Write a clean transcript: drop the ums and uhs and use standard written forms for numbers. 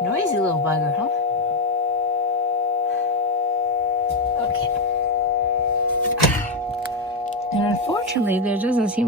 Noisy little bugger, huh? Okay. And unfortunately, there doesn't seem